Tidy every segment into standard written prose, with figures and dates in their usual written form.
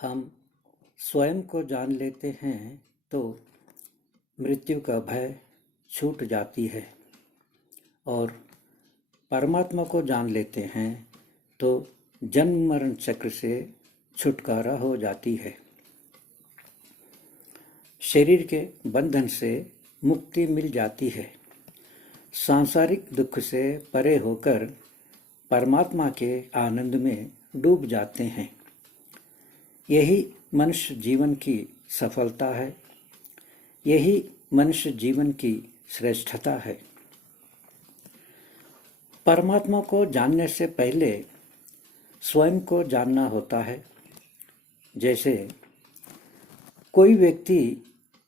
हम स्वयं को जान लेते हैं तो मृत्यु का भय छूट जाती है और परमात्मा को जान लेते हैं तो जन्म मरण चक्र से छुटकारा हो जाती है। शरीर के बंधन से मुक्ति मिल जाती है। सांसारिक दुख से परे होकर परमात्मा के आनंद में डूब जाते हैं। यही मनुष्य जीवन की सफलता है। यही मनुष्य जीवन की श्रेष्ठता है। परमात्मा को जानने से पहले स्वयं को जानना होता है। जैसे कोई व्यक्ति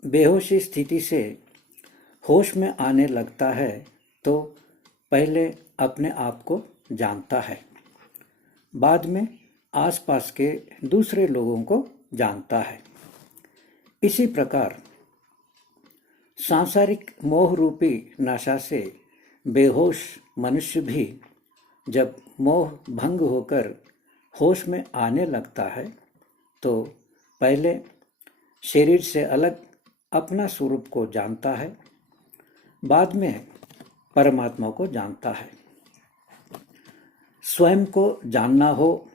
बेहोशी स्थिति से होश में आने लगता है तो पहले अपने आप को जानता है, बाद में आसपास के दूसरे लोगों को जानता है। इसी प्रकार सांसारिक मोह रूपी नशा से बेहोश मनुष्य भी जब मोह भंग होकर होश में आने लगता है तो पहले शरीर से अलग अपना स्वरूप को जानता है, बाद में परमात्मा को जानता है। स्वयं को जानना हो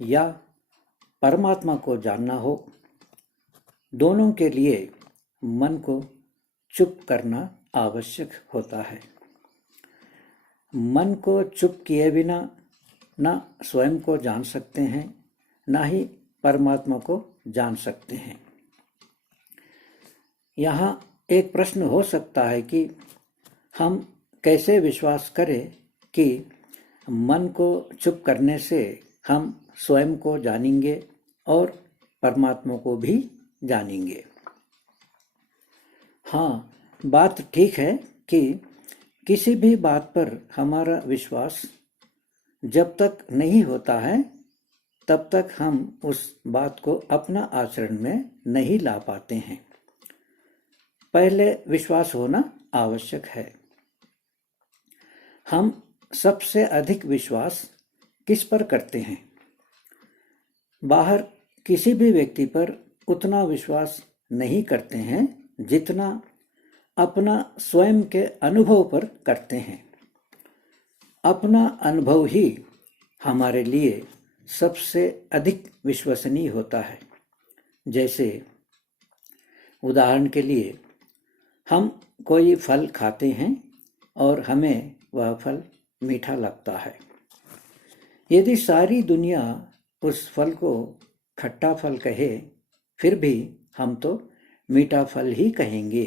या परमात्मा को जानना हो, दोनों के लिए मन को चुप करना आवश्यक होता है। मन को चुप किए बिना न स्वयं को जान सकते हैं, न ही परमात्मा को जान सकते हैं। यहाँ एक प्रश्न हो सकता है कि हम कैसे विश्वास करें कि मन को चुप करने से हम स्वयं को जानेंगे और परमात्मा को भी जानेंगे। हाँ, बात ठीक है कि किसी भी बात पर हमारा विश्वास जब तक नहीं होता है तब तक हम उस बात को अपना आचरण में नहीं ला पाते हैं। पहले विश्वास होना आवश्यक है। हम सबसे अधिक विश्वास किस पर करते हैं? बाहर किसी भी व्यक्ति पर उतना विश्वास नहीं करते हैं जितना अपना स्वयं के अनुभव पर करते हैं। अपना अनुभव ही हमारे लिए सबसे अधिक विश्वसनीय होता है। जैसे उदाहरण के लिए हम कोई फल खाते हैं और हमें वह फल मीठा लगता है। यदि सारी दुनिया उस फल को खट्टा फल कहे, फिर भी हम तो मीठा फल ही कहेंगे,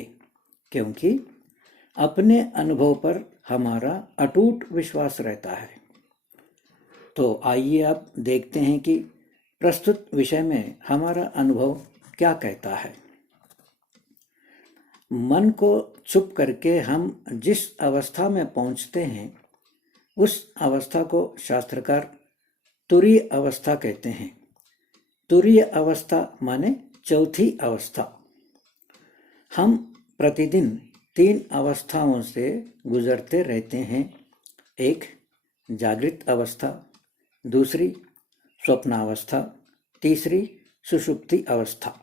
क्योंकि अपने अनुभव पर हमारा अटूट विश्वास रहता है। तो आइए अब देखते हैं कि प्रस्तुत विषय में हमारा अनुभव क्या कहता है। मन को चुप करके हम जिस अवस्था में पहुंचते हैं उस अवस्था को शास्त्रकार तुरीय अवस्था कहते हैं। तुरीय अवस्था माने चौथी अवस्था। हम प्रतिदिन 3 अवस्थाओं से गुजरते रहते हैं। एक जागृत अवस्था, दूसरी स्वप्नावस्था, तीसरी सुषुप्ति अवस्था।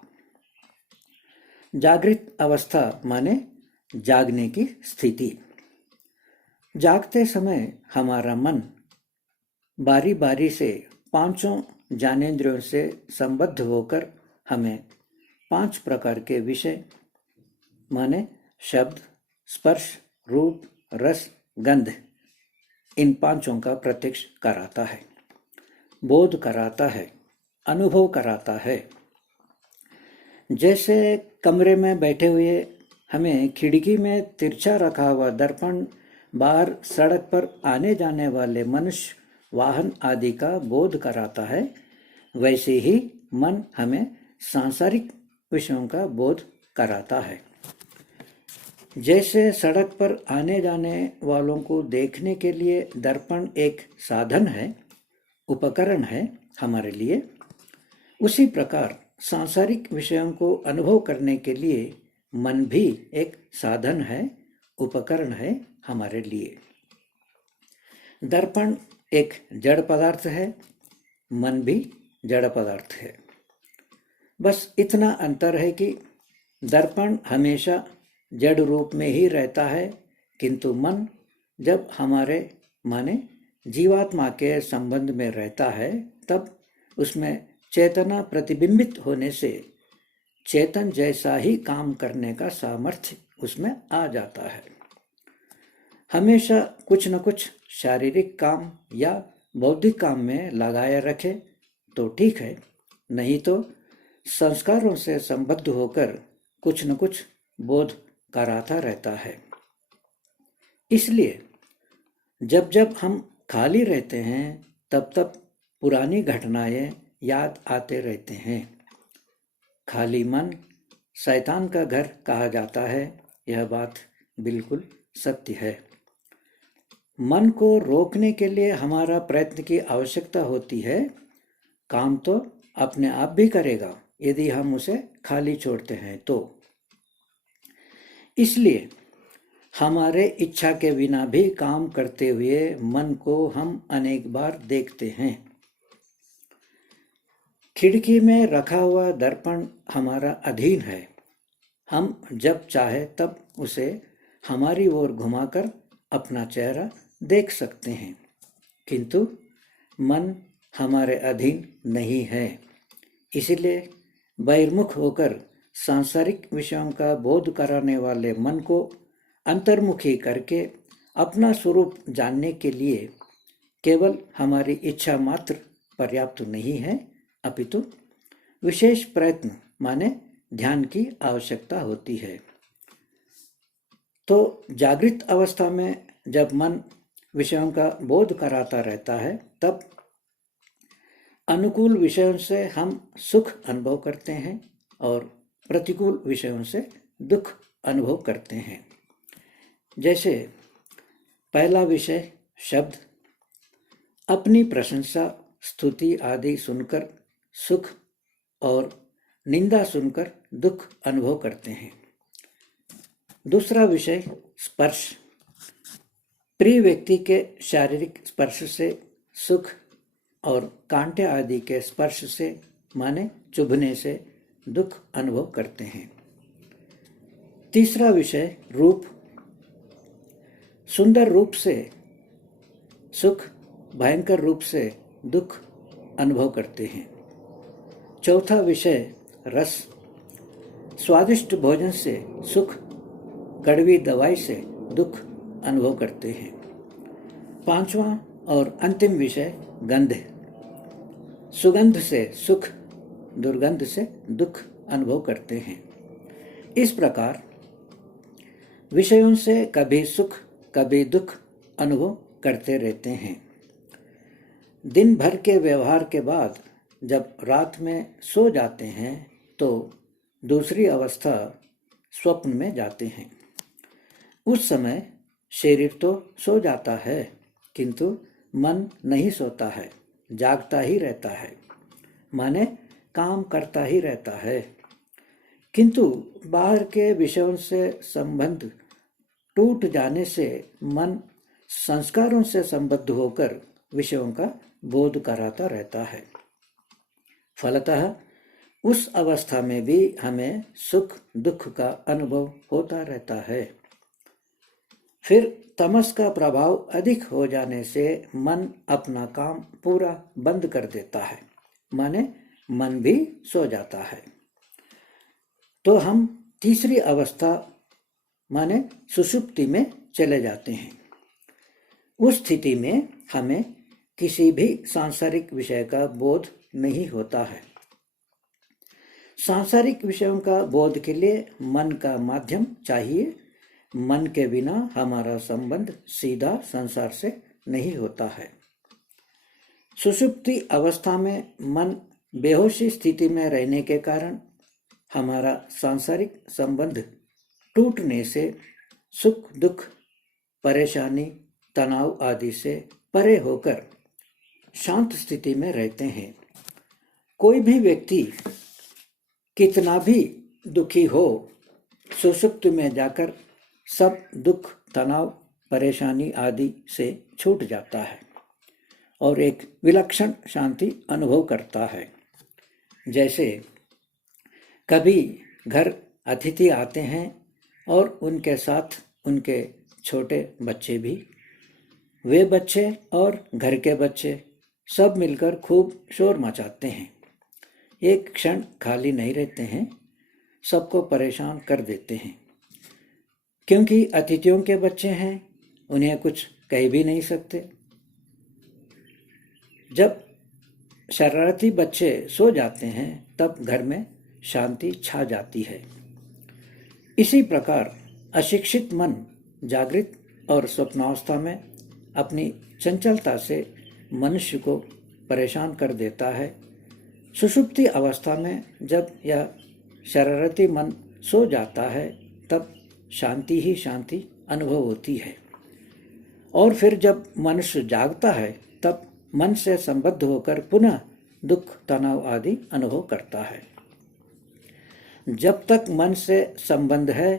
जागृत अवस्था माने जागने की स्थिति। जागते समय हमारा मन बारी बारी से 5 ज्ञानेंद्रियों से संबद्ध होकर हमें 5 प्रकार के विषय माने शब्द, स्पर्श, रूप, रस, गंध, इन 5 का प्रत्यक्ष कराता है, बोध कराता है, अनुभव कराता है। जैसे कमरे में बैठे हुए हमें खिड़की में तिरछा रखा हुआ दर्पण बाहर सड़क पर आने जाने वाले मनुष्य, वाहन आदि का बोध कराता है, वैसे ही मन हमें सांसारिक विषयों का बोध कराता है। जैसे सड़क पर आने जाने वालों को देखने के लिए दर्पण एक साधन है, उपकरण है हमारे लिए, उसी प्रकार सांसारिक विषयों को अनुभव करने के लिए मन भी एक साधन है, उपकरण है हमारे लिए। दर्पण एक जड़ पदार्थ है, मन भी जड़ पदार्थ है। बस इतना अंतर है कि दर्पण हमेशा जड़ रूप में ही रहता है, किंतु मन जब हमारे माने जीवात्मा के संबंध में रहता है तब उसमें चेतना प्रतिबिंबित होने से चेतन जैसा ही काम करने का सामर्थ्य उसमें आ जाता है। हमेशा कुछ न कुछ शारीरिक काम या बौद्धिक काम में लगाए रखे तो ठीक है, नहीं तो संस्कारों से संबद्ध होकर कुछ न कुछ बोध कराता रहता है। इसलिए जब जब हम खाली रहते हैं तब तब पुरानी घटनाएं याद आते रहते हैं। खाली मन शैतान का घर कहा जाता है, यह बात बिल्कुल सत्य है। मन को रोकने के लिए हमारा प्रयत्न की आवश्यकता होती है। काम तो अपने आप भी करेगा यदि हम उसे खाली छोड़ते हैं तो। इसलिए हमारे इच्छा के बिना भी काम करते हुए मन को हम अनेक बार देखते हैं। खिड़की में रखा हुआ दर्पण हमारा अधीन है। हम जब चाहे तब उसे हमारी ओर घुमाकर अपना चेहरा देख सकते हैं, किंतु मन हमारे अधीन नहीं है। इसलिए बहिर्मुख होकर सांसारिक विषयों का बोध कराने वाले मन को अंतर्मुखी करके अपना स्वरूप जानने के लिए केवल हमारी इच्छा मात्र पर्याप्त नहीं है, अपितु विशेष प्रयत्न माने ध्यान की आवश्यकता होती है। तो जागृत अवस्था में जब मन विषयों का बोध कराता रहता है तब अनुकूल विषयों से हम सुख अनुभव करते हैं और प्रतिकूल विषयों से दुख अनुभव करते हैं। जैसे पहला विषय शब्द, अपनी प्रशंसा स्तुति आदि सुनकर सुख और निंदा सुनकर दुख अनुभव करते हैं। दूसरा विषय स्पर्श, प्रिय व्यक्ति के शारीरिक स्पर्श से सुख और कांटे आदि के स्पर्श से माने चुभने से दुख अनुभव करते हैं। तीसरा विषय रूप, सुंदर रूप से सुख, भयंकर रूप से दुख अनुभव करते हैं। चौथा विषय रस, स्वादिष्ट भोजन से सुख, कड़वी दवाई से दुख अनुभव करते हैं। पांचवा और अंतिम विषय गंध, सुगंध से सुख, दुर्गंध से दुख अनुभव करते हैं। इस प्रकार विषयों से कभी सुख कभी दुख अनुभव करते रहते हैं। दिन भर के व्यवहार के बाद जब रात में सो जाते हैं तो दूसरी अवस्था स्वप्न में जाते हैं। उस समय शरीर तो सो जाता है किंतु मन नहीं सोता है, जागता ही रहता है, माने काम करता ही रहता है। किंतु बाहर के विषयों से संबंध टूट जाने से मन संस्कारों से संबद्ध होकर विषयों का बोध कराता रहता है। फलतः उस अवस्था में भी हमें सुख दुख का अनुभव होता रहता है। फिर तमस का प्रभाव अधिक हो जाने से मन अपना काम पूरा बंद कर देता है, माने मन भी सो जाता है। तो हम तीसरी अवस्था माने सुषुप्ति में चले जाते हैं। उस स्थिति में हमें किसी भी सांसारिक विषय का बोध नहीं होता है। सांसारिक विषयों का बोध के लिए मन का माध्यम चाहिए। मन के बिना हमारा संबंध सीधा संसार से नहीं होता है। सुषुप्ति अवस्था में मन बेहोशी स्थिति में रहने के कारण हमारा सांसारिक संबंध टूटने से सुख दुख परेशानी तनाव आदि से परे होकर शांत स्थिति में रहते हैं। कोई भी व्यक्ति कितना भी दुखी हो, सुषुप्ति में जाकर सब दुख तनाव परेशानी आदि से छूट जाता है और एक विलक्षण शांति अनुभव करता है। जैसे कभी घर अतिथि आते हैं और उनके साथ उनके छोटे बच्चे भी। वे बच्चे और घर के बच्चे सब मिलकर खूब शोर मचाते हैं। एक क्षण खाली नहीं रहते हैं, सबको परेशान कर देते हैं। क्योंकि अतिथियों के बच्चे हैं, उन्हें कुछ कह भी नहीं सकते। जब शरारती बच्चे सो जाते हैं तब घर में शांति छा जाती है। इसी प्रकार अशिक्षित मन जागृत और स्वप्नावस्था में अपनी चंचलता से मनुष्य को परेशान कर देता है। सुषुप्ति अवस्था में जब यह शरारती मन सो जाता है तब शांति ही शांति अनुभव होती है। और फिर जब मनुष्य जागता है तब मन से संबद्ध होकर पुनः दुख तनाव आदि अनुभव करता है। जब तक मन से संबंध है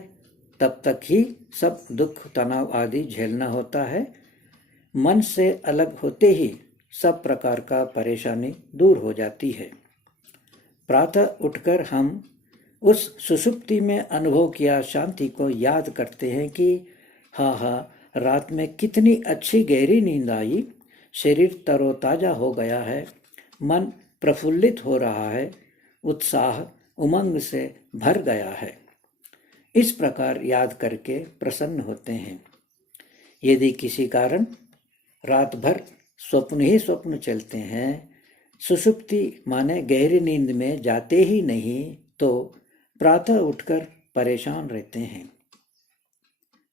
तब तक ही सब दुख तनाव आदि झेलना होता है। मन से अलग होते ही सब प्रकार का परेशानी दूर हो जाती है। प्रातः उठकर हम उस सुषुप्ति में अनुभव किया शांति को याद करते हैं कि हाँ, रात में कितनी अच्छी गहरी नींद आई, शरीर तरोताजा हो गया है, मन प्रफुल्लित हो रहा है, उत्साह उमंग से भर गया है। इस प्रकार याद करके प्रसन्न होते हैं। यदि किसी कारण रात भर स्वप्न ही स्वप्न चलते हैं, सुषुप्ति माने गहरी नींद में जाते ही नहीं, तो प्रातः उठकर परेशान रहते हैं।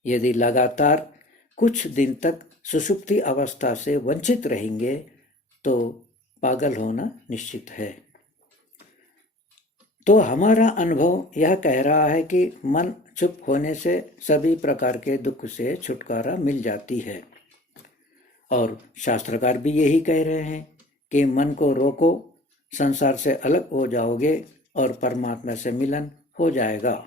यदि लगातार कुछ दिन तक सुषुप्ति अवस्था से वंचित रहेंगे तो पागल होना निश्चित है। तो हमारा अनुभव यह कह रहा है कि मन चुप होने से सभी प्रकार के दुख से छुटकारा मिल जाती है। और शास्त्रकार भी यही कह रहे हैं कि मन को रोको, संसार से अलग हो जाओगे और परमात्मा से मिलन हो जाएगा।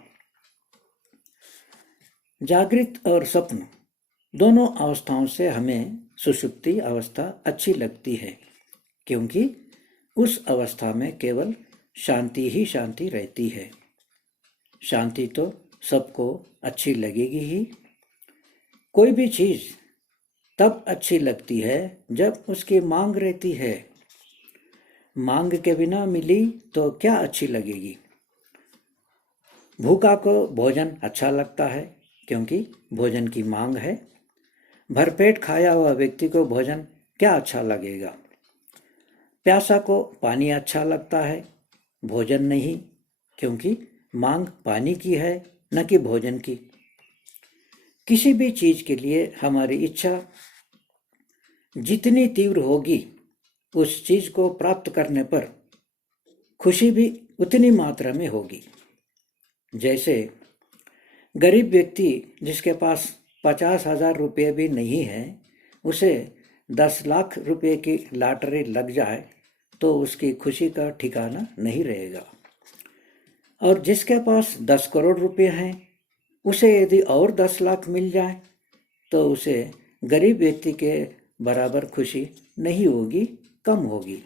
जागृत और स्वप्न दोनों अवस्थाओं से हमें सुषुप्ति अवस्था अच्छी लगती है, क्योंकि उस अवस्था में केवल शांति ही शांति रहती है। शांति तो सबको अच्छी लगेगी ही। कोई भी चीज तब अच्छी लगती है जब उसकी मांग रहती है। मांग के बिना मिली तो क्या अच्छी लगेगी। भूखा को भोजन अच्छा लगता है क्योंकि भोजन की मांग है। भरपेट खाया हुआ व्यक्ति को भोजन क्या अच्छा लगेगा। प्यासा को पानी अच्छा लगता है, भोजन नहीं, क्योंकि मांग पानी की है न कि भोजन की। किसी भी चीज के लिए हमारी इच्छा जितनी तीव्र होगी, उस चीज को प्राप्त करने पर खुशी भी उतनी मात्रा में होगी। जैसे गरीब व्यक्ति जिसके पास 50,000 रुपये भी नहीं है, उसे 10 लाख रुपए की लॉटरी लग जाए तो उसकी खुशी का ठिकाना नहीं रहेगा। और जिसके पास 10 करोड़ रुपए हैं, उसे यदि और 10 लाख मिल जाए तो उसे गरीब व्यक्ति के बराबर खुशी नहीं होगी, कम होगी।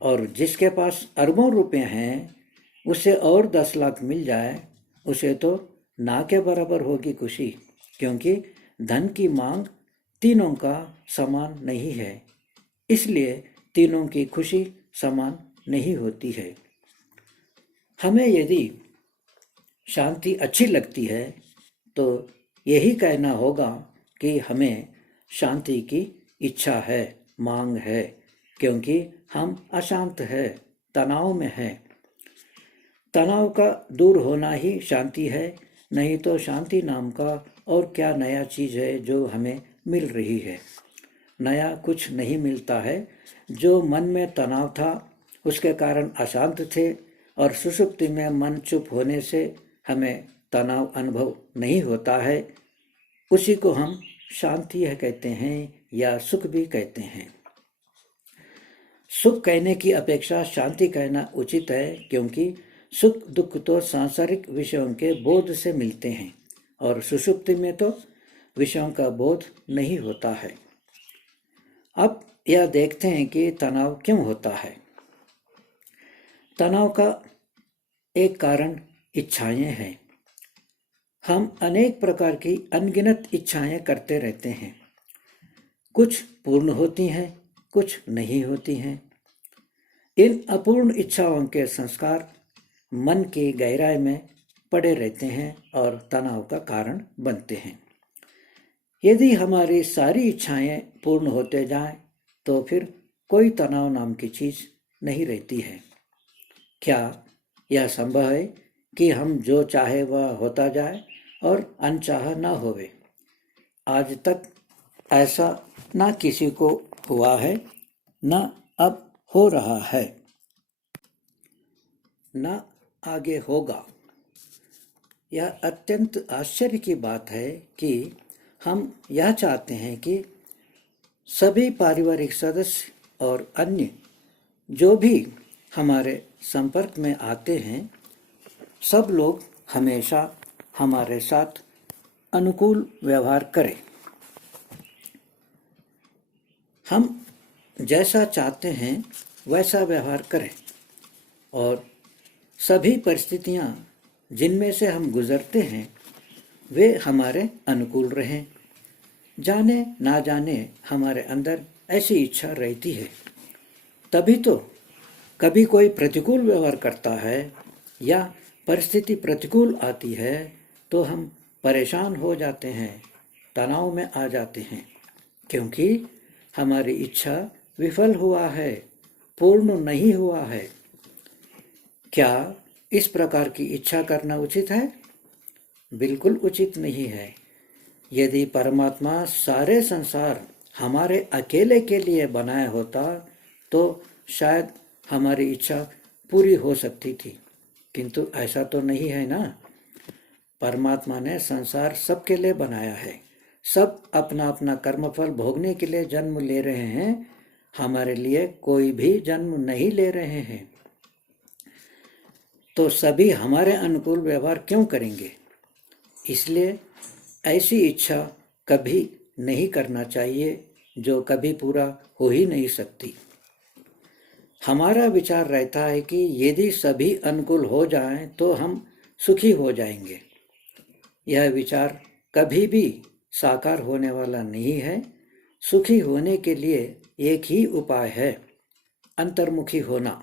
और जिसके पास अरबों रुपए हैं, उसे और 10 लाख मिल जाए, उसे तो ना के बराबर होगी खुशी, क्योंकि धन की मांग तीनों का समान नहीं है। इसलिए तीनों की खुशी समान नहीं होती है। हमें यदि शांति अच्छी लगती है तो यही कहना होगा कि हमें शांति की इच्छा है, मांग है, क्योंकि हम अशांत है, तनाव में है। तनाव का दूर होना ही शांति है, नहीं तो शांति नाम का और क्या नया चीज है जो हमें मिल रही है। नया कुछ नहीं मिलता है। जो मन में तनाव था उसके कारण अशांत थे, और सुषुप्ति में मन चुप होने से हमें तनाव अनुभव नहीं होता है। उसी को हम शांति कहते हैं या सुख भी कहते हैं। सुख कहने की अपेक्षा शांति कहना उचित है, क्योंकि सुख दुख तो सांसारिक विषयों के बोध से मिलते हैं और सुषुप्ति में तो विषयों का बोध नहीं होता है। अब यह देखते हैं कि तनाव क्यों होता है। तनाव का एक कारण इच्छाएं हैं। हम अनेक प्रकार की अनगिनत इच्छाएं करते रहते हैं। कुछ पूर्ण होती हैं, कुछ नहीं होती हैं। इन अपूर्ण इच्छाओं के संस्कार मन की गहराई में पड़े रहते हैं और तनाव का कारण बनते हैं। यदि हमारी सारी इच्छाएं पूर्ण होते जाएं, तो फिर कोई तनाव नाम की चीज नहीं रहती है। क्या यह संभव है कि हम जो चाहे वह होता जाए और अनचाहा ना होवे? आज तक ऐसा ना किसी को हुआ है, ना अब हो रहा है, ना आगे होगा। यह अत्यंत आश्चर्य की बात है कि हम यह चाहते हैं कि सभी पारिवारिक सदस्य और अन्य जो भी हमारे संपर्क में आते हैं, सब लोग हमेशा हमारे साथ अनुकूल व्यवहार करें। हम जैसा चाहते हैं वैसा व्यवहार करें और सभी परिस्थितियां जिनमें से हम गुजरते हैं वे हमारे अनुकूल रहें। जाने ना जाने हमारे अंदर ऐसी इच्छा रहती है, तभी तो कभी कोई प्रतिकूल व्यवहार करता है या परिस्थिति प्रतिकूल आती है तो हम परेशान हो जाते हैं, तनाव में आ जाते हैं, क्योंकि हमारी इच्छा विफल हुआ है, पूर्ण नहीं हुआ है। क्या इस प्रकार की इच्छा करना उचित है? बिल्कुल उचित नहीं है। यदि परमात्मा सारे संसार हमारे अकेले के लिए बनाया होता तो शायद हमारी इच्छा पूरी हो सकती थी, किंतु ऐसा तो नहीं है ना। परमात्मा ने संसार सबके लिए बनाया है। सब अपना अपना कर्मफल भोगने के लिए जन्म ले रहे हैं, हमारे लिए कोई भी जन्म नहीं ले रहे हैं। तो सभी हमारे अनुकूल व्यवहार क्यों करेंगे? इसलिए ऐसी इच्छा कभी नहीं करना चाहिए जो कभी पूरा हो ही नहीं सकती। हमारा विचार रहता है कि यदि सभी अनुकूल हो जाएं तो हम सुखी हो जाएंगे। यह विचार कभी भी साकार होने वाला नहीं है। सुखी होने के लिए एक ही उपाय है, अंतर्मुखी होना।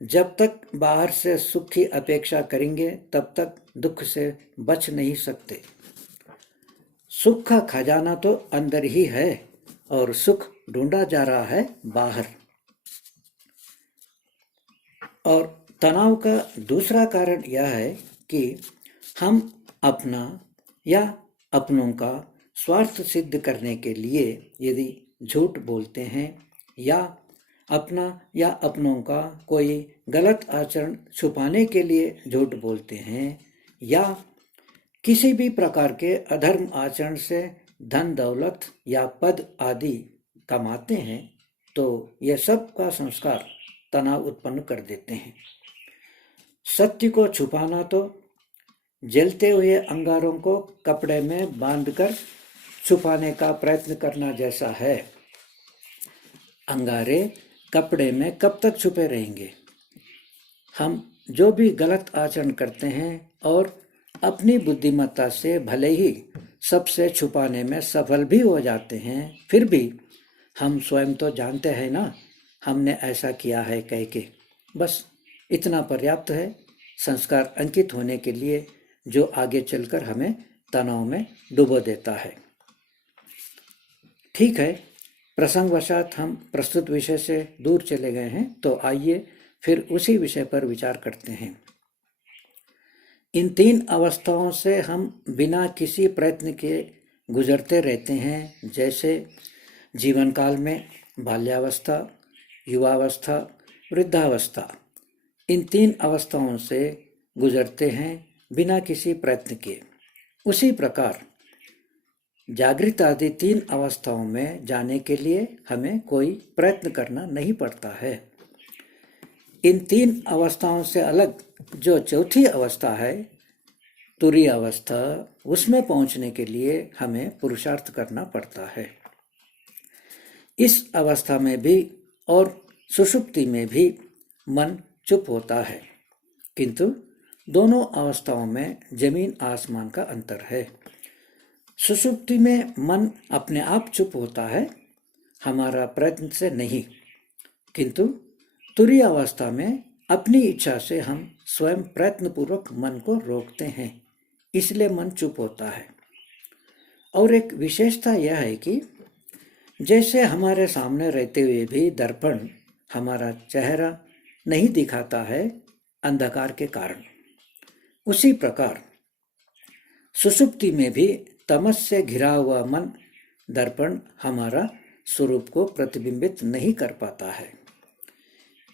जब तक बाहर से सुख की अपेक्षा करेंगे तब तक दुख से बच नहीं सकते। सुख का खजाना तो अंदर ही है और सुख ढूंढा जा रहा है बाहर। और तनाव का दूसरा कारण यह है कि हम अपना या अपनों का स्वार्थ सिद्ध करने के लिए यदि झूठ बोलते हैं या अपना या अपनों का कोई गलत आचरण छुपाने के लिए झूठ बोलते हैं या किसी भी प्रकार के अधर्म आचरण से धन दौलत या पद आदि कमाते हैं, तो यह सब का संस्कार तनाव उत्पन्न कर देते हैं। सत्य को छुपाना तो जलते हुए अंगारों को कपड़े में बांधकर छुपाने का प्रयत्न करना जैसा है। अंगारे कपड़े में कब तक छुपे रहेंगे? हम जो भी गलत आचरण करते हैं और अपनी बुद्धिमत्ता से भले ही सबसे छुपाने में सफल भी हो जाते हैं, फिर भी हम स्वयं तो जानते हैं ना, हमने ऐसा किया है कह के। बस इतना पर्याप्त है संस्कार अंकित होने के लिए, जो आगे चलकर हमें तनाव में डुबो देता है। ठीक है, प्रसंगवशात हम प्रस्तुत विषय से दूर चले गए हैं, तो आइए फिर उसी विषय पर विचार करते हैं। इन तीन अवस्थाओं से हम बिना किसी प्रयत्न के गुजरते रहते हैं, जैसे जीवन काल में बाल्यावस्था, युवावस्था, वृद्धावस्था। इन तीन अवस्थाओं से गुजरते हैं बिना किसी प्रयत्न के। उसी प्रकार जागृत आदि तीन अवस्थाओं में जाने के लिए हमें कोई प्रयत्न करना नहीं पड़ता है। इन तीन अवस्थाओं से अलग जो चौथी अवस्था है, तुरीय अवस्था, उसमें पहुंचने के लिए हमें पुरुषार्थ करना पड़ता है। इस अवस्था में भी और सुषुप्ति में भी मन चुप होता है, किंतु दोनों अवस्थाओं में जमीन आसमान का अंतर है। सुषुप्ति में मन अपने आप चुप होता है, हमारा प्रयत्न से नहीं, किंतु तुरीय अवस्था में अपनी इच्छा से हम स्वयं प्रयत्नपूर्वक मन को रोकते हैं, इसलिए मन चुप होता है। और एक विशेषता यह है कि जैसे हमारे सामने रहते हुए भी दर्पण हमारा चेहरा नहीं दिखाता है अंधकार के कारण, उसी प्रकार सुषुप्ति में भी तमस से घिरा हुआ मन दर्पण हमारा स्वरूप को प्रतिबिंबित नहीं कर पाता है।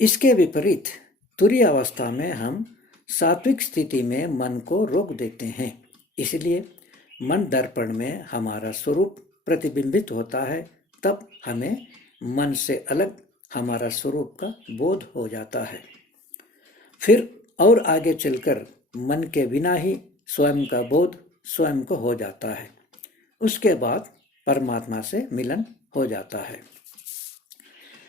इसके विपरीत तुरीय अवस्था में हम सात्विक स्थिति में मन को रोक देते हैं, इसलिए मन दर्पण में हमारा स्वरूप प्रतिबिंबित होता है, तब हमें मन से अलग हमारा स्वरूप का बोध हो जाता है। फिर और आगे चलकर मन के बिना ही स्वयं का बोध स्वयं को हो जाता है। उसके बाद परमात्मा से मिलन हो जाता है।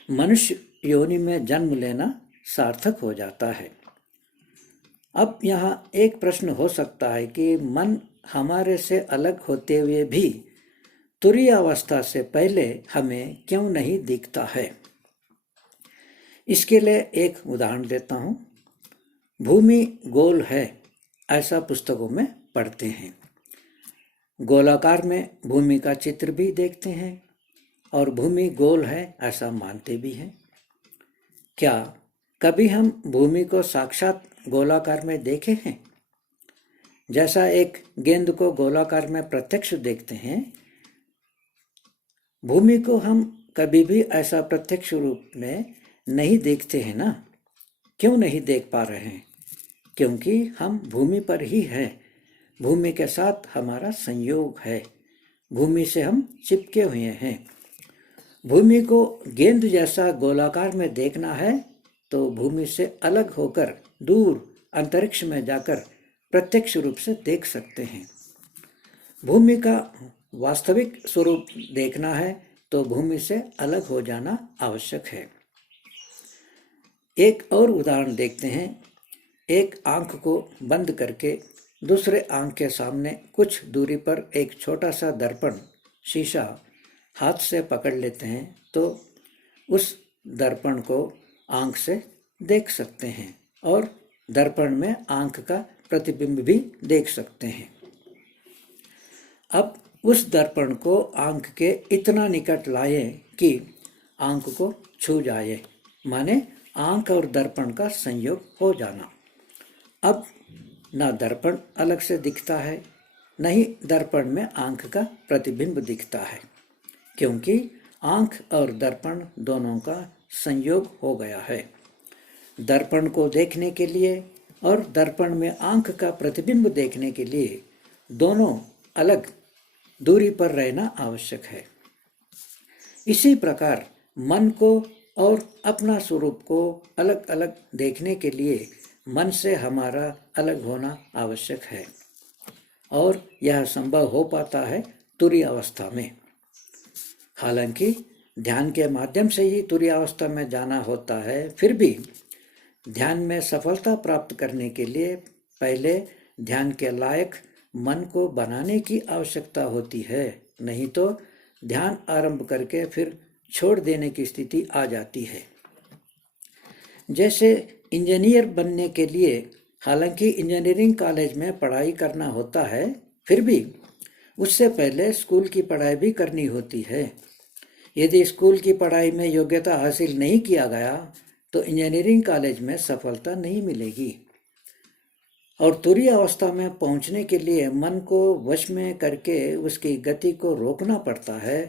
मनुष्य योनि में जन्म लेना सार्थक हो जाता है। अब यहाँ एक प्रश्न हो सकता है कि मन हमारे से अलग होते हुए भी तुरीय अवस्था से पहले हमें क्यों नहीं दिखता है। इसके लिए एक उदाहरण देता हूँ। भूमि गोल है ऐसा पुस्तकों में पढ़ते हैं, गोलाकार में भूमि का चित्र भी देखते हैं और भूमि गोल है ऐसा मानते भी हैं। क्या कभी हम भूमि को साक्षात गोलाकार में देखे हैं? जैसा एक गेंद को गोलाकार में प्रत्यक्ष देखते हैं, भूमि को हम कभी भी ऐसा प्रत्यक्ष रूप में नहीं देखते हैं ना। क्यों नहीं देख पा रहे हैं? क्योंकि हम भूमि पर ही हैं, भूमि के साथ हमारा संयोग है, भूमि से हम चिपके हुए हैं। भूमि को गेंद जैसा गोलाकार में देखना है तो भूमि से अलग होकर दूर अंतरिक्ष में जाकर प्रत्यक्ष रूप से देख सकते हैं। भूमि का वास्तविक स्वरूप देखना है तो भूमि से अलग हो जाना आवश्यक है। एक और उदाहरण देखते हैं। एक आंख को बंद करके दूसरे आंख के सामने कुछ दूरी पर एक छोटा सा दर्पण शीशा हाथ से पकड़ लेते हैं तो उस दर्पण को आंख से देख सकते हैं और दर्पण में आंख का प्रतिबिंब भी देख सकते हैं। अब उस दर्पण को आंख के इतना निकट लाए कि आंख को छू जाए, माने आंख और दर्पण का संयोग हो जाना। अब ना दर्पण अलग से दिखता है, न ही दर्पण में आंख का प्रतिबिंब दिखता है, क्योंकि आंख और दर्पण दोनों का संयोग हो गया है। दर्पण को देखने के लिए और दर्पण में आंख का प्रतिबिंब देखने के लिए दोनों अलग दूरी पर रहना आवश्यक है। इसी प्रकार मन को और अपना स्वरूप को अलग अलग देखने के लिए मन से हमारा अलग होना आवश्यक है और यह संभव हो पाता है तुरीय अवस्था में। हालांकि ध्यान के माध्यम से ही तुरीय अवस्था में जाना होता है, फिर भी ध्यान में सफलता प्राप्त करने के लिए पहले ध्यान के लायक मन को बनाने की आवश्यकता होती है, नहीं तो ध्यान आरंभ करके फिर छोड़ देने की स्थिति आ जाती है। जैसे इंजीनियर बनने के लिए हालांकि इंजीनियरिंग कॉलेज में पढ़ाई करना होता है, फिर भी उससे पहले स्कूल की पढ़ाई भी करनी होती है। यदि स्कूल की पढ़ाई में योग्यता हासिल नहीं किया गया तो इंजीनियरिंग कॉलेज में सफलता नहीं मिलेगी। और तुरीय अवस्था में पहुंचने के लिए मन को वश में करके उसकी गति को रोकना पड़ता है।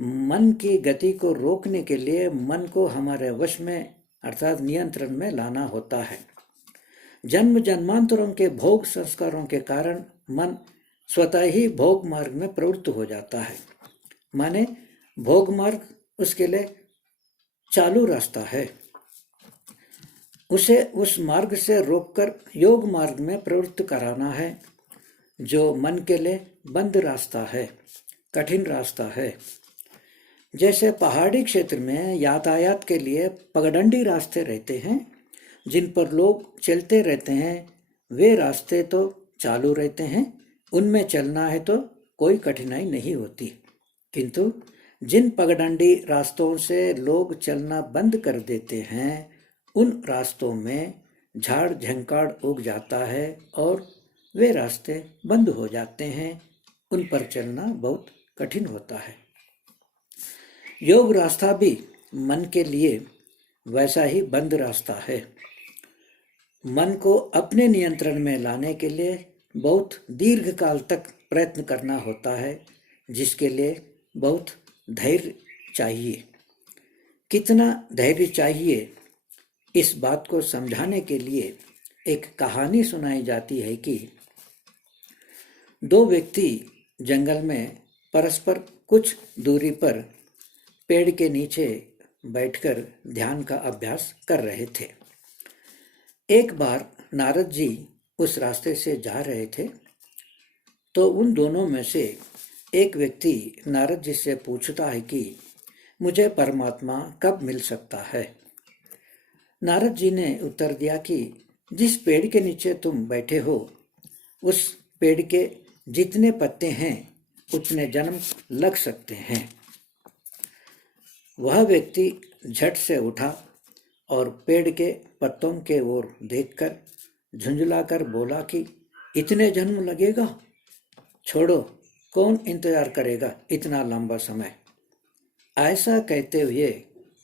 मन की गति को रोकने के लिए मन को हमारे वश में अर्थात नियंत्रण में लाना होता है। जन्म जन्मांतरों के भोग संस्कारों के कारण मन स्वतः ही भोग मार्ग में प्रवृत्त हो जाता है, माने भोग मार्ग उसके लिए चालू रास्ता है। उसे उस मार्ग से रोककर योग मार्ग में प्रवृत्त कराना है, जो मन के लिए बंद रास्ता है, कठिन रास्ता है। जैसे पहाड़ी क्षेत्र में यातायात के लिए पगडंडी रास्ते रहते हैं, जिन पर लोग चलते रहते हैं वे रास्ते तो चालू रहते हैं, उनमें चलना है तो कोई कठिनाई नहीं होती, किंतु जिन पगडंडी रास्तों से लोग चलना बंद कर देते हैं उन रास्तों में झाड़ झंकाड़ उग जाता है और वे रास्ते बंद हो जाते हैं, उन पर चलना बहुत कठिन होता है। योग रास्ता भी मन के लिए वैसा ही बंद रास्ता है। मन को अपने नियंत्रण में लाने के लिए बहुत दीर्घ काल तक प्रयत्न करना होता है, जिसके लिए बहुत धैर्य चाहिए। कितना धैर्य चाहिए, इस बात को समझाने के लिए एक कहानी सुनाई जाती है कि दो व्यक्ति जंगल में परस्पर कुछ दूरी पर पेड़ के नीचे बैठकर ध्यान का अभ्यास कर रहे थे। एक बार नारद जी उस रास्ते से जा रहे थे तो उन दोनों में से एक व्यक्ति नारद जी से पूछता है कि मुझे परमात्मा कब मिल सकता है। नारद जी ने उत्तर दिया कि जिस पेड़ के नीचे तुम बैठे हो उस पेड़ के जितने पत्ते हैं उतने जन्म लग सकते हैं। वह व्यक्ति झट से उठा और पेड़ के पत्तों के ओर देखकर झुंझलाकर बोला कि इतने जन्म लगेगा, छोड़ो, कौन इंतजार करेगा इतना लंबा समय। ऐसा कहते हुए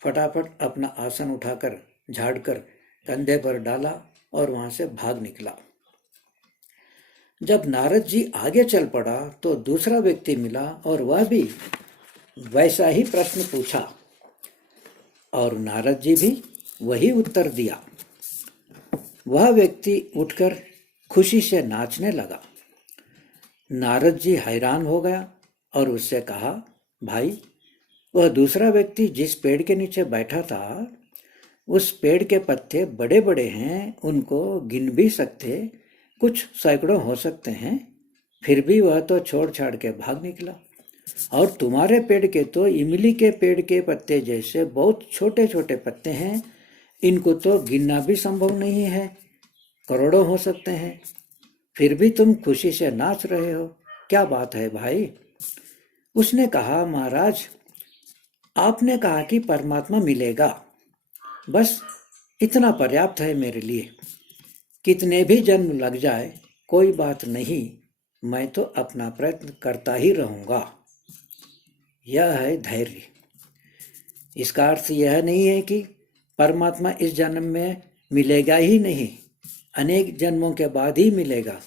फटाफट अपना आसन उठाकर झाड़कर कंधे पर डाला और वहां से भाग निकला। जब नारद जी आगे चल पड़ा तो दूसरा व्यक्ति मिला और वह भी वैसा ही प्रश्न पूछा और नारद जी भी वही उत्तर दिया। वह व्यक्ति उठकर खुशी से नाचने लगा। नारद जी हैरान हो गया और उससे कहा, भाई, वह दूसरा व्यक्ति जिस पेड़ के नीचे बैठा था उस पेड़ के पत्ते बड़े बड़े हैं, उनको गिन भी सकते, कुछ सैकड़ों हो सकते हैं, फिर भी वह तो छोड़ छाड़ के भाग निकला। और तुम्हारे पेड़ के तो इमली के पेड़ के पत्ते जैसे बहुत छोटे छोटे पत्ते हैं, इनको तो गिनना भी संभव नहीं है, करोड़ों हो सकते हैं, फिर भी तुम खुशी से नाच रहे हो, क्या बात है भाई। उसने कहा, महाराज, आपने कहा कि परमात्मा मिलेगा, बस इतना पर्याप्त है मेरे लिए। कितने भी जन्म लग जाए कोई बात नहीं, मैं तो अपना प्रयत्न करता ही रहूंगा। यह है धैर्य। इसका अर्थ यह नहीं है कि परमात्मा इस जन्म में मिलेगा ही नहीं, अनेक जन्मों के बाद ही मिलेगा,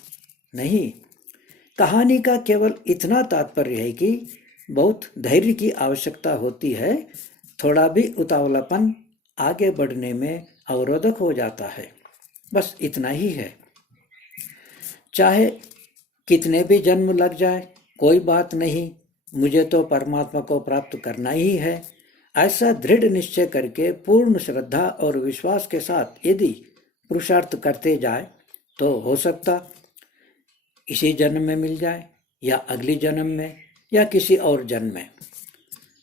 नहीं। कहानी का केवल इतना तात्पर्य है कि बहुत धैर्य की आवश्यकता होती है, थोड़ा भी उतावलापन आगे बढ़ने में अवरोधक हो जाता है, बस इतना ही है। चाहे कितने भी जन्म लग जाए कोई बात नहीं, मुझे तो परमात्मा को प्राप्त करना ही है, ऐसा दृढ़ निश्चय करके पूर्ण श्रद्धा और विश्वास के साथ यदि पुरुषार्थ करते जाए तो हो सकता इसी जन्म में मिल जाए या अगली जन्म में या किसी और जन्म में।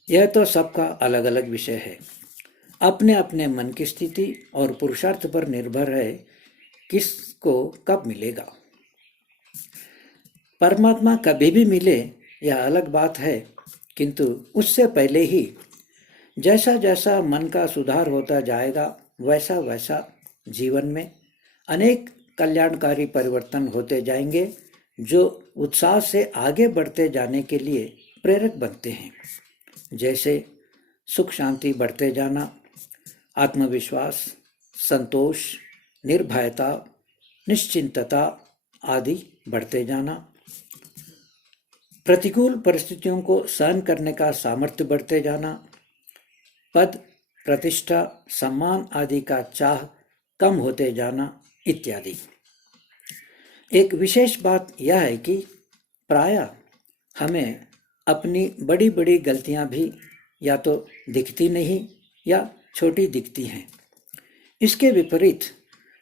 यह तो सबका अलग अलग विषय है, अपने अपने मन की स्थिति और पुरुषार्थ पर निर्भर है किसको कब मिलेगा। परमात्मा कभी भी मिले यह अलग बात है, किंतु उससे पहले ही जैसा जैसा मन का सुधार होता जाएगा वैसा वैसा जीवन में अनेक कल्याणकारी परिवर्तन होते जाएंगे जो उत्साह से आगे बढ़ते जाने के लिए प्रेरक बनते हैं, जैसे सुख शांति बढ़ते जाना, आत्मविश्वास, संतोष, निर्भयता, निश्चिंतता आदि बढ़ते जाना, प्रतिकूल परिस्थितियों को सहन करने का सामर्थ्य बढ़ते जाना, पद, प्रतिष्ठा, सम्मान आदि का चाह कम होते जाना इत्यादि। एक विशेष बात यह है कि प्रायः हमें अपनी बड़ी बड़ी गलतियां भी या तो दिखती नहीं या छोटी दिखती हैं। इसके विपरीत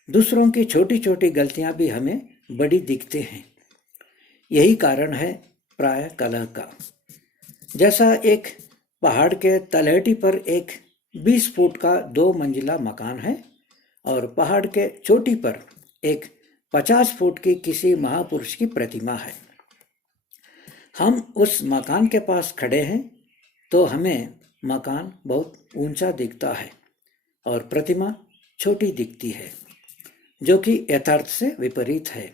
दूसरों की छोटी छोटी गलतियां भी हमें बड़ी दिखते हैं। यही कारण है प्रायः कलह का। जैसा एक पहाड़ के तलहटी पर एक 20 फुट का 2 मंजिला मकान है और पहाड़ के चोटी पर एक 50 फुट की किसी महापुरुष की प्रतिमा है। हम उस मकान के पास खड़े हैं तो हमें मकान बहुत ऊंचा दिखता है और प्रतिमा छोटी दिखती है, जो कि यथार्थ से विपरीत है।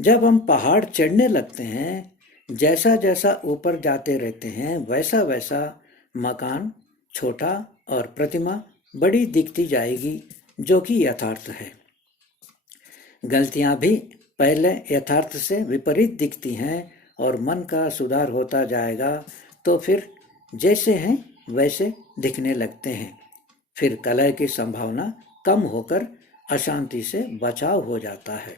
जब हम पहाड़ चढ़ने लगते हैं, जैसा जैसा ऊपर जाते रहते हैं, वैसा वैसा मकान छोटा और प्रतिमा बड़ी दिखती जाएगी, जो कि यथार्थ है। गलतियां भी पहले यथार्थ से विपरीत दिखती हैं और मन का सुधार होता जाएगा तो फिर जैसे हैं वैसे दिखने लगते हैं। फिर कलह की संभावना कम होकर अशांति से बचाव हो जाता है।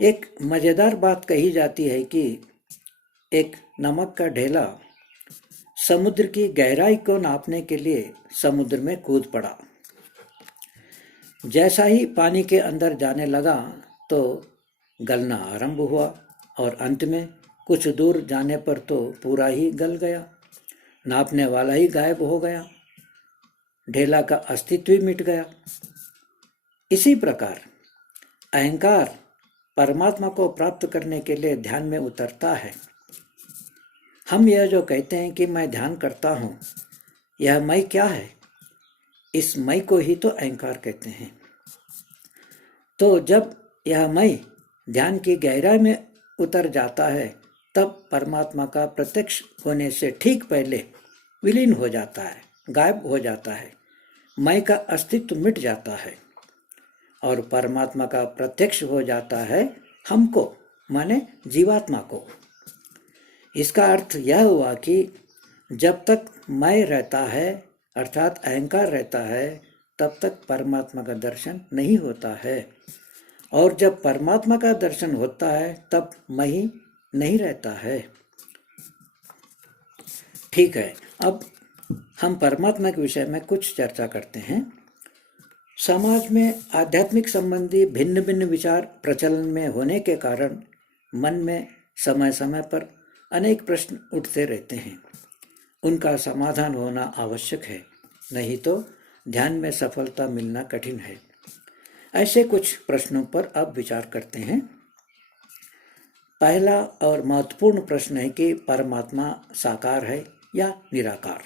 एक मज़ेदार बात कही जाती है कि एक नमक का ढेला समुद्र की गहराई को नापने के लिए समुद्र में कूद पड़ा। जैसा ही पानी के अंदर जाने लगा तो गलना आरंभ हुआ और अंत में कुछ दूर जाने पर तो पूरा ही गल गया। नापने वाला ही गायब हो गया, ढेला का अस्तित्व ही मिट गया। इसी प्रकार अहंकार परमात्मा को प्राप्त करने के लिए ध्यान में उतरता है। हम यह जो कहते हैं कि मैं ध्यान करता हूँ, यह मैं क्या है? इस मैं को ही तो अहंकार कहते हैं। तो जब यह मैं ध्यान की गहराई में उतर जाता है, तब परमात्मा का प्रत्यक्ष होने से ठीक पहले विलीन हो जाता है, गायब हो जाता है। मैं का अस्तित्व मिट जाता है और परमात्मा का प्रत्यक्ष हो जाता है हमको, माने जीवात्मा को। इसका अर्थ यह हुआ कि जब तक मैं रहता है, अर्थात अहंकार रहता है, तब तक परमात्मा का दर्शन नहीं होता है, और जब परमात्मा का दर्शन होता है तब मैं ही नहीं रहता है। ठीक है, अब हम परमात्मा के विषय में कुछ चर्चा करते हैं। समाज में आध्यात्मिक संबंधी भिन्न भिन्न विचार प्रचलन में होने के कारण मन में समय समय पर अनेक प्रश्न उठते रहते हैं। उनका समाधान होना आवश्यक है, नहीं तो ध्यान में सफलता मिलना कठिन है। ऐसे कुछ प्रश्नों पर अब विचार करते हैं। पहला और महत्वपूर्ण प्रश्न है कि परमात्मा साकार है या निराकार।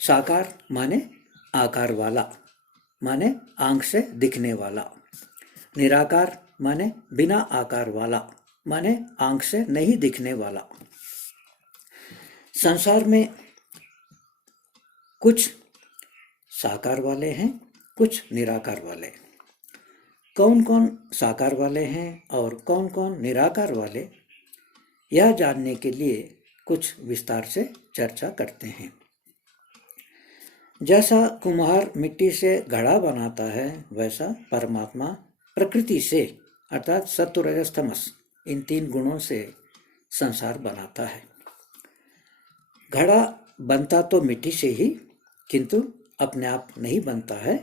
साकार माने आकार वाला, माने आंख से दिखने वाला। निराकार माने बिना आकार वाला, माने आंख से नहीं दिखने वाला। संसार में कुछ साकार वाले हैं, कुछ निराकार वाले। कौन कौन साकार वाले हैं और कौन कौन निराकार वाले, यह जानने के लिए कुछ विस्तार से चर्चा करते हैं। जैसा कुम्हार मिट्टी से घड़ा बनाता है, वैसा परमात्मा प्रकृति से, अर्थात सत्व रजस तमस, इन 3 गुणों से संसार बनाता है। घड़ा बनता तो मिट्टी से ही, किंतु अपने आप नहीं बनता है,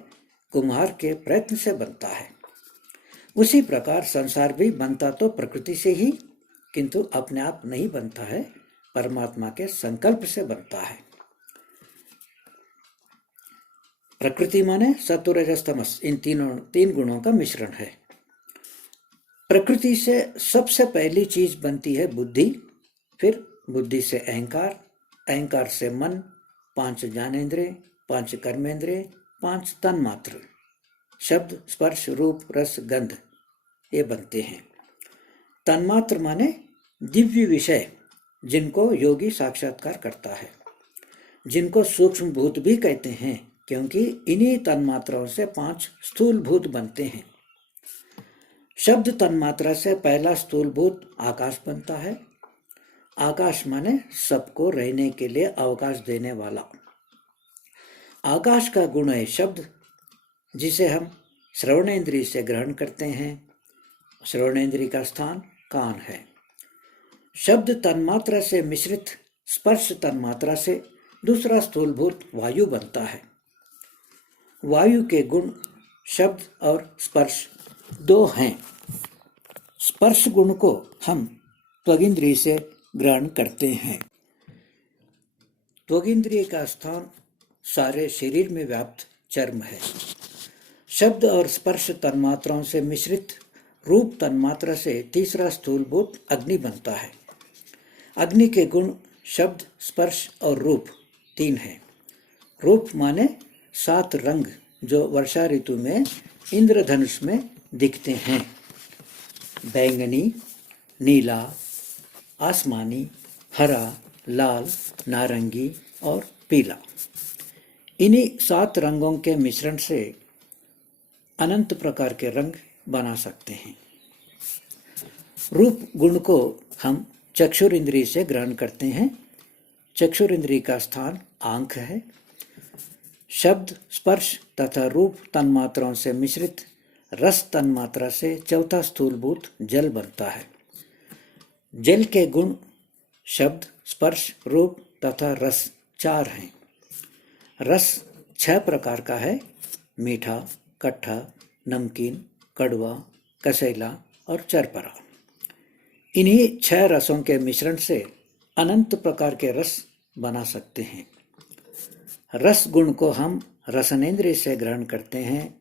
कुम्हार के प्रयत्न से बनता है। उसी प्रकार संसार भी बनता तो प्रकृति से ही, किंतु अपने आप नहीं बनता है, परमात्मा के संकल्प से बनता है। प्रकृति माने सत्व रजस तमस, इन 3 गुणों का मिश्रण है। प्रकृति से सबसे पहली चीज बनती है बुद्धि, फिर बुद्धि से अहंकार, अहंकार से मन, 5 ज्ञानेंद्रिय, 5 कर्मेंद्रिय, 5 तन्मात्र, शब्द स्पर्श रूप रस गंध, ये बनते हैं। तन्मात्र माने दिव्य विषय, जिनको योगी साक्षात्कार करता है, जिनको सूक्ष्म भूत भी कहते हैं, क्योंकि इन्हीं तन्मात्राओं से 5 स्थूल भूत बनते हैं। शब्द तन्मात्रा से पहला स्थूल भूत आकाश बनता है। आकाश माने सबको रहने के लिए अवकाश देने वाला। आकाश का गुण है शब्द, जिसे हम श्रवणेंद्रिय से ग्रहण करते हैं। श्रवणेंद्रिय का स्थान कान है। शब्द तन्मात्रा से मिश्रित स्पर्श तन्मात्रा से दूसरा स्थूलभूत वायु बनता है। वायु के गुण शब्द और स्पर्श 2 हैं। स्पर्श गुण को हम त्वगिंद्रिय से ग्रहण करते हैं। त्वगिंद्रिय का स्थान सारे शरीर में व्याप्त चर्म है। शब्द और स्पर्श तन्मात्राओं से मिश्रित रूप तन्मात्रा से तीसरा स्थूलभूत अग्नि बनता है। अग्नि के गुण शब्द, स्पर्श और रूप 3 हैं। रूप माने 7 रंग जो वर्षा ऋतु में इंद्रधनुष में दिखते हैं। बैंगनी, नीला, आसमानी, हरा, लाल, नारंगी और पीला। इन्हीं 7 रंगों के मिश्रण से अनंत प्रकार के रंग बना सकते हैं। रूप गुण को हम चक्षुर इंद्रिय से ग्रहण करते हैं। चक्षुर इंद्रिय का स्थान आंख है। शब्द, स्पर्श तथा रूप तन्मात्राओं से मिश्रित रस तन्मात्रा से चौथा स्थूलभूत जल बनता है। जल के गुण शब्द, स्पर्श, रूप तथा रस 4 हैं। रस 6 प्रकार का है: मीठा, खट्टा, नमकीन, कड़वा, कसैला और चरपरा। इन्हीं 6 रसों के मिश्रण से अनंत प्रकार के रस बना सकते हैं। रस गुण को हम रसनेंद्रिय से ग्रहण करते हैं।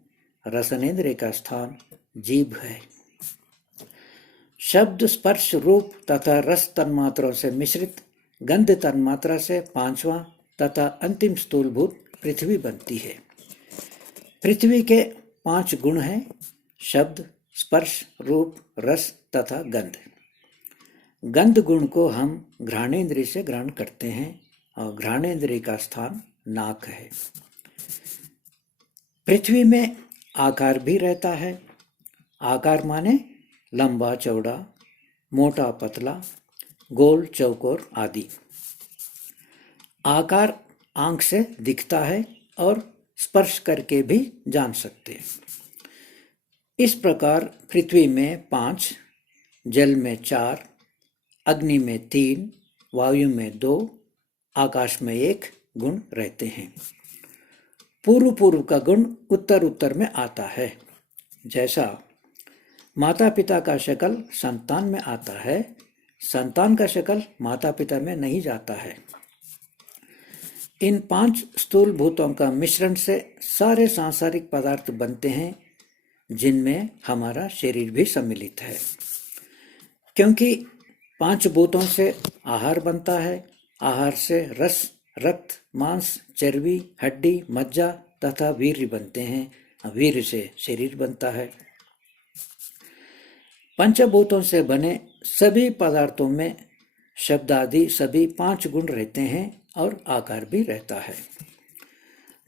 रसनेंद्रिय का स्थान जीभ है। शब्द, स्पर्श, रूप तथा रस तन्मात्राओं से मिश्रित गंध तन्मात्रा से 5वां तथा अंतिम स्थूलभूत पृथ्वी बनती है। पृथ्वी के 5 गुण हैं: शब्द, स्पर्श, रूप, रस तथा गंध। गंध गुण को हम घ्राणेंद्रिय से ग्रहण करते हैं और घ्राणेंद्रिय का स्थान नाक है। पृथ्वी में आकार भी रहता है। आकार माने लंबा चौड़ा, मोटा पतला, गोल चौकोर आदि। आकार आंख से दिखता है और स्पर्श करके भी जान सकते हैं। इस प्रकार पृथ्वी में 5, जल में 4, अग्नि में 3, वायु में 2, आकाश में 1 गुण रहते हैं। पूर्व का गुण उत्तर में आता है। जैसा माता पिता का शकल संतान में आता है, संतान का शकल माता पिता में नहीं जाता है। इन 5 स्थूल भूतों का मिश्रण से सारे सांसारिक पदार्थ बनते हैं, जिनमें हमारा शरीर भी सम्मिलित है। क्योंकि 5 भूतों से आहार बनता है। आहार से रस, रक्त, मांस, चर्बी, हड्डी, मज्जा तथा वीर्य बनते हैं। वीर्य से शरीर बनता है। पंचभूतों से बने सभी पदार्थों में शब्द आदि सभी 5 गुण रहते हैं और आकार भी रहता है।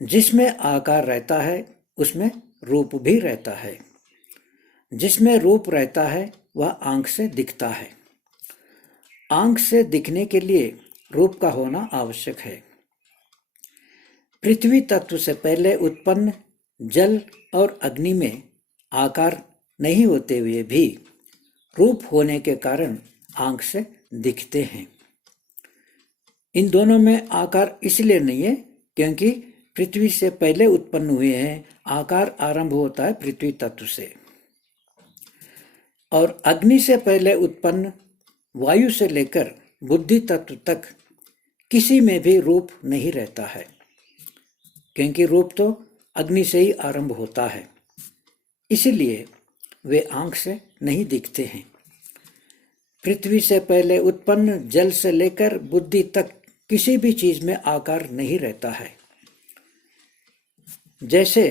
जिसमें आकार रहता है उसमें रूप भी रहता है। जिसमें रूप रहता है वह आंख से दिखता है। आंख से दिखने के लिए रूप का होना आवश्यक है। पृथ्वी तत्व से पहले उत्पन्न जल और अग्नि में आकार नहीं होते हुए भी रूप होने के कारण आंख से दिखते हैं। इन दोनों में आकार इसलिए नहीं है क्योंकि पृथ्वी से पहले उत्पन्न हुए हैं। आकार आरंभ होता है पृथ्वी तत्व से। और अग्नि से पहले उत्पन्न वायु से लेकर बुद्धि तत्व तक किसी में भी रूप नहीं रहता है, क्योंकि रूप तो अग्नि से ही आरंभ होता है। इसलिए वे आंख से नहीं दिखते हैं। पृथ्वी से पहले उत्पन्न जल से लेकर बुद्धि तक किसी भी चीज में आकार नहीं रहता है। जैसे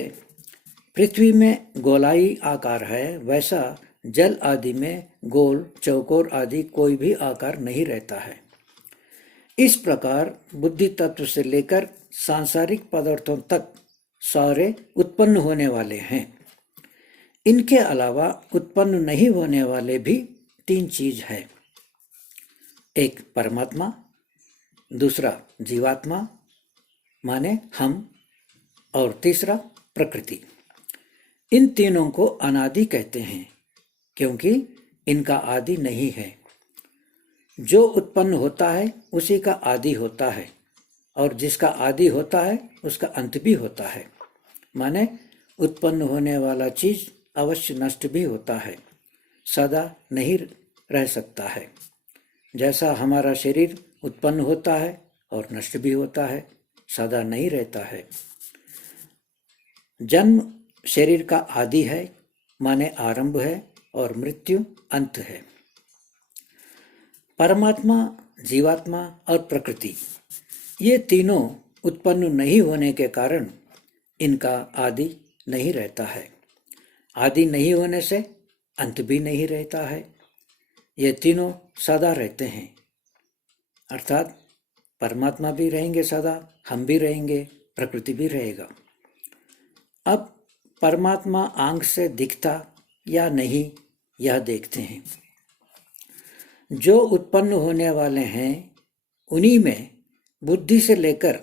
पृथ्वी में गोलाई आकार है, वैसा जल आदि में गोल, चौकोर आदि कोई भी आकार नहीं रहता है। इस प्रकार बुद्धि तत्व से लेकर सांसारिक पदार्थों तक सारे उत्पन्न होने वाले हैं। इनके अलावा उत्पन्न नहीं होने वाले भी 3 चीज है। एक परमात्मा, दूसरा जीवात्मा माने हम, और तीसरा प्रकृति। इन तीनों को अनादि कहते हैं क्योंकि इनका आदि नहीं है। जो उत्पन्न होता है उसी का आदि होता है, और जिसका आदि होता है उसका अंत भी होता है। माने उत्पन्न होने वाला चीज अवश्य नष्ट भी होता है, सदा नहीं रह सकता है। जैसा हमारा शरीर उत्पन्न होता है और नष्ट भी होता है, सदा नहीं रहता है। जन्म शरीर का आदि है, माने आरंभ है, और मृत्यु अंत है। परमात्मा, जीवात्मा और प्रकृति, ये तीनों उत्पन्न नहीं होने के कारण इनका आदि नहीं रहता है। आदि नहीं होने से अंत भी नहीं रहता है। ये तीनों सदा रहते हैं, अर्थात परमात्मा भी रहेंगे सदा, हम भी रहेंगे, प्रकृति भी रहेगा। अब परमात्मा आंख से दिखता या नहीं, यह देखते हैं। जो उत्पन्न होने वाले हैं उन्हीं में बुद्धि से लेकर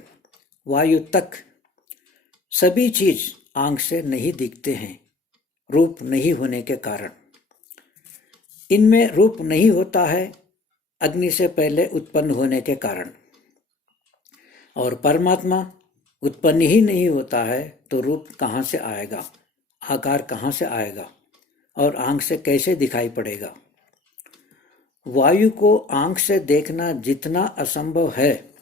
वायु तक सभी चीज आंख से नहीं दिखते हैं, रूप नहीं होने के कारण। इनमें रूप नहीं होता है अग्नि से पहले उत्पन्न होने के कारण, और परमात्मा उत्पन्न ही नहीं होता है तो रूप कहाँ से आएगा, आकार कहाँ से आएगा, और आंख से कैसे दिखाई पड़ेगा। वायु को आंख से देखना जितना असंभव है,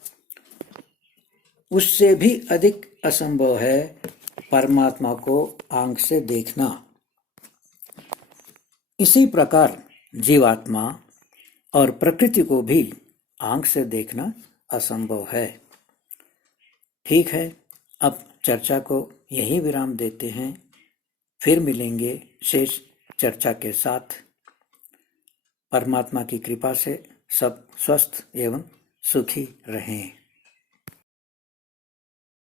उससे भी अधिक असंभव है परमात्मा को आंख से देखना। इसी प्रकार जीवात्मा और प्रकृति को भी आंख से देखना असंभव है। ठीक है, अब चर्चा को यहीं विराम देते हैं, फिर मिलेंगे शेष चर्चा के साथ। परमात्मा की कृपा से सब स्वस्थ एवं सुखी रहें।